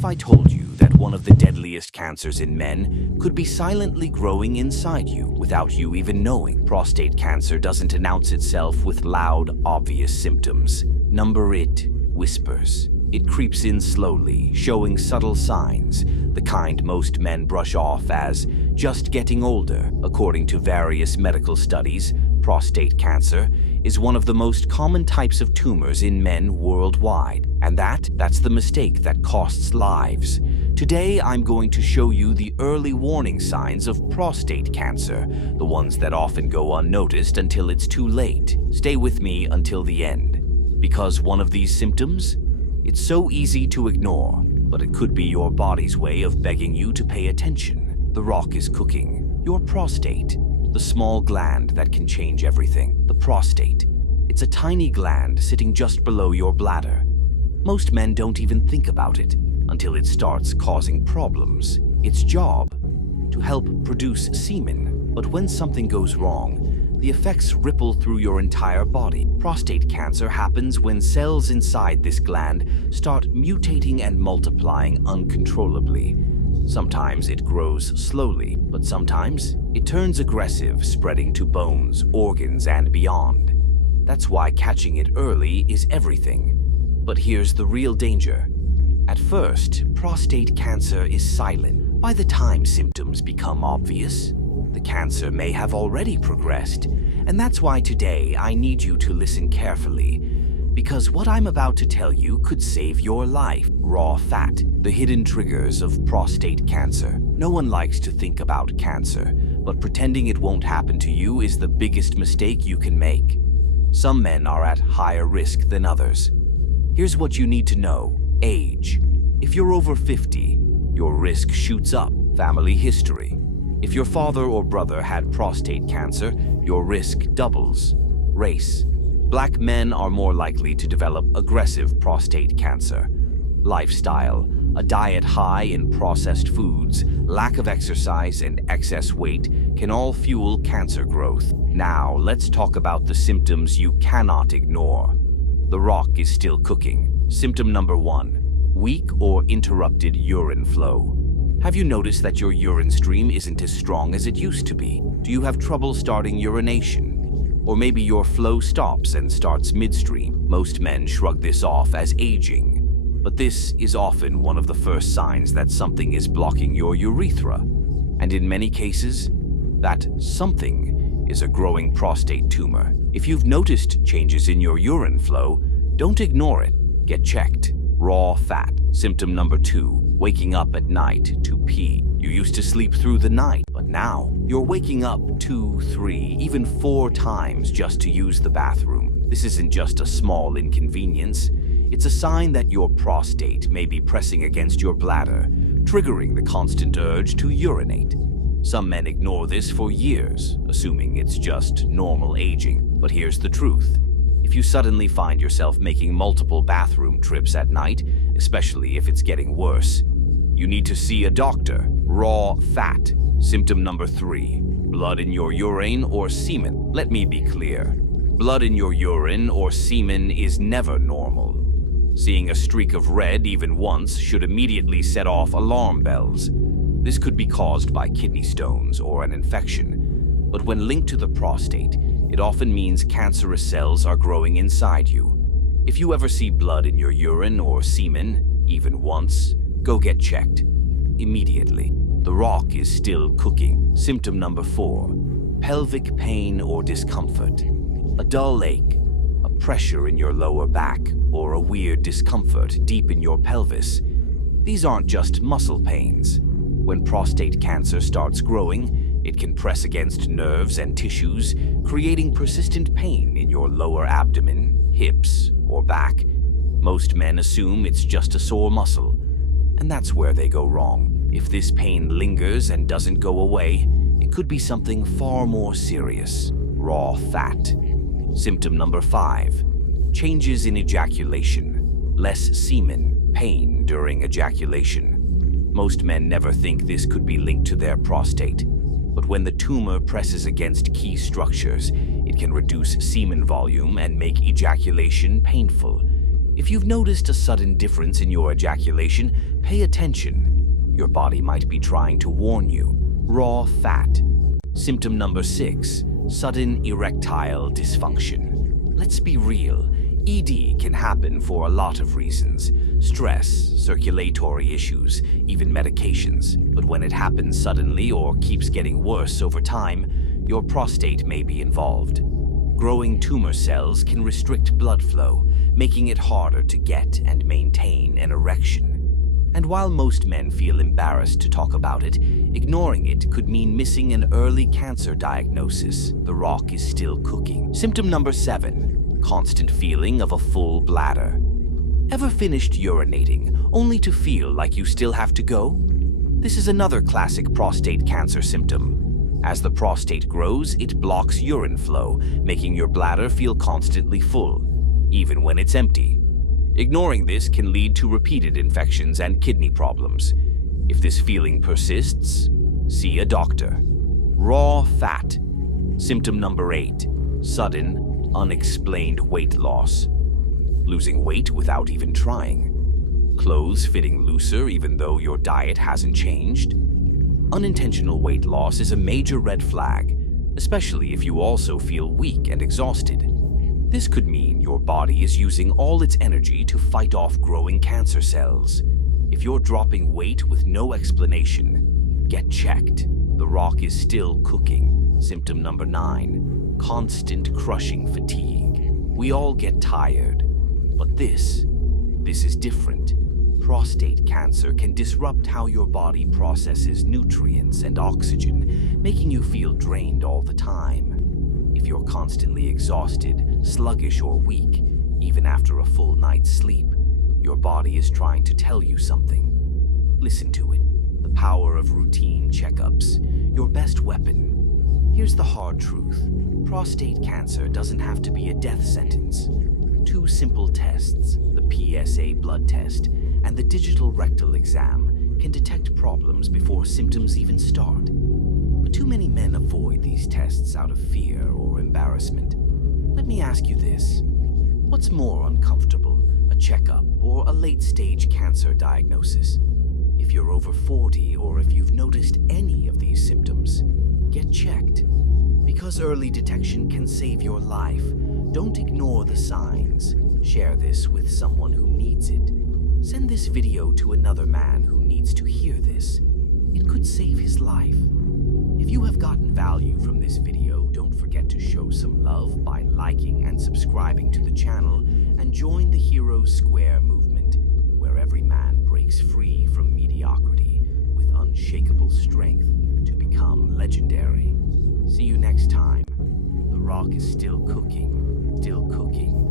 if I told you that one of the deadliest cancers in men could be silently growing inside you without you even knowing? Prostate cancer doesn't announce itself with loud, obvious symptoms. It whispers. It creeps in slowly, showing subtle signs, the kind most men brush off as just getting older. According to various medical studies, prostate cancer is one of the most common types of tumors in men worldwide. And that's the mistake that costs lives. Today, I'm going to show you the early warning signs of prostate cancer, the ones that often go unnoticed until it's too late. Stay with me until the end, because one of these symptoms, it's so easy to ignore, but it could be your body's way of begging you to pay attention. The rock is cooking. Your prostate, the small gland that can change everything. The prostate. It's a tiny gland sitting just below your bladder. Most men don't even think about it until it starts causing problems. Its job, to help produce semen. But when something goes wrong, the effects ripple through your entire body. Prostate cancer happens when cells inside this gland start mutating and multiplying uncontrollably. Sometimes it grows slowly, but sometimes it turns aggressive, spreading to bones, organs, and beyond. That's why catching it early is everything. But here's the real danger. At first, prostate cancer is silent. By the time symptoms become obvious, the cancer may have already progressed. And that's why today I need you to listen carefully, because what I'm about to tell you could save your life. Raw fat, the hidden triggers of prostate cancer. No one likes to think about cancer, but pretending it won't happen to you is the biggest mistake you can make. Some men are at higher risk than others. Here's what you need to know. Age. If you're over 50, your risk shoots up. Family history. If your father or brother had prostate cancer, your risk doubles. Race. Black men are more likely to develop aggressive prostate cancer. Lifestyle. A diet high in processed foods, lack of exercise, and excess weight can all fuel cancer growth. Now, let's talk about the symptoms you cannot ignore. The rock is still cooking. Symptom number 1. Weak or interrupted urine flow. Have you noticed that your urine stream isn't as strong as it used to be? Do you have trouble starting urination? Or maybe your flow stops and starts midstream? Most men shrug this off as aging, but this is often one of the first signs that something is blocking your urethra. And in many cases, that something is a growing prostate tumor. If you've noticed changes in your urine flow, don't ignore it. Get checked. Raw fat. Symptom number 2. Waking up at night to pee. You used to sleep through the night, but now you're waking up 2, 3, even 4 times just to use the bathroom. This isn't just a small inconvenience. It's a sign that your prostate may be pressing against your bladder, triggering the constant urge to urinate. Some men ignore this for years, assuming it's just normal aging. But here's the truth. If you suddenly find yourself making multiple bathroom trips at night, especially if it's getting worse, you need to see a doctor. Raw fat. Symptom number 3. Blood in your urine or semen. Let me be clear. Blood in your urine or semen is never normal. Seeing a streak of red even once should immediately set off alarm bells. This could be caused by kidney stones or an infection. But when linked to the prostate, it often means cancerous cells are growing inside you. If you ever see blood in your urine or semen, even once, go get checked immediately. The rock is still cooking. Symptom number 4. Pelvic pain or discomfort. A dull ache, a pressure in your lower back, or a weird discomfort deep in your pelvis. These aren't just muscle pains. When prostate cancer starts growing, it can press against nerves and tissues, creating persistent pain in your lower abdomen, hips, or back. Most men assume it's just a sore muscle, and that's where they go wrong. If this pain lingers and doesn't go away, it could be something far more serious. Raw fat. Symptom number 5. Changes in ejaculation. Less semen, pain during ejaculation. Most men never think this could be linked to their prostate. But when the tumor presses against key structures, it can reduce semen volume and make ejaculation painful. If you've noticed a sudden difference in your ejaculation, pay attention. Your body might be trying to warn you. Raw fat. Symptom number 6, sudden erectile dysfunction. Let's be real. ED can happen for a lot of reasons. Stress, circulatory issues, even medications. But when it happens suddenly or keeps getting worse over time, your prostate may be involved. Growing tumor cells can restrict blood flow, making it harder to get and maintain an erection. And while most men feel embarrassed to talk about it, ignoring it could mean missing an early cancer diagnosis. The rock is still cooking. Symptom number 7, constant feeling of a full bladder. Ever finished urinating only to feel like you still have to go? This is another classic prostate cancer symptom. As the prostate grows, it blocks urine flow, making your bladder feel constantly full, even when it's empty. Ignoring this can lead to repeated infections and kidney problems. If this feeling persists, see a doctor. Raw fat. Symptom number 8, sudden, unexplained weight loss. Losing weight without even trying. Clothes fitting looser even though your diet hasn't changed. Unintentional weight loss is a major red flag, especially if you also feel weak and exhausted. This could mean your body is using all its energy to fight off growing cancer cells. If you're dropping weight with no explanation, get checked. The rock is still cooking. Symptom number 9, constant crushing fatigue. We all get tired, but this is different. Prostate cancer can disrupt how your body processes nutrients and oxygen, making you feel drained all the time. If you're constantly exhausted, sluggish, or weak, even after a full night's sleep, your body is trying to tell you something. Listen to it. The power of routine checkups, your best weapon. Here's the hard truth. Prostate cancer doesn't have to be a death sentence. 2 simple tests, the PSA blood test and the digital rectal exam, can detect problems before symptoms even start. But too many men avoid these tests out of fear or embarrassment. Let me ask you this. What's more uncomfortable, a checkup or a late-stage cancer diagnosis? If you're over 40 or if you've noticed any of these symptoms, get checked. Because early detection can save your life, don't ignore the signs. Share this with someone who needs it. Send this video to another man who needs to hear this. It could save his life. If you have gotten value from this video, don't forget to show some love by liking and subscribing to the channel, and join the Hero Square movement, where every man breaks free from mediocrity with unshakable strength to become legendary. See you next time. The rock is still cooking, still cooking.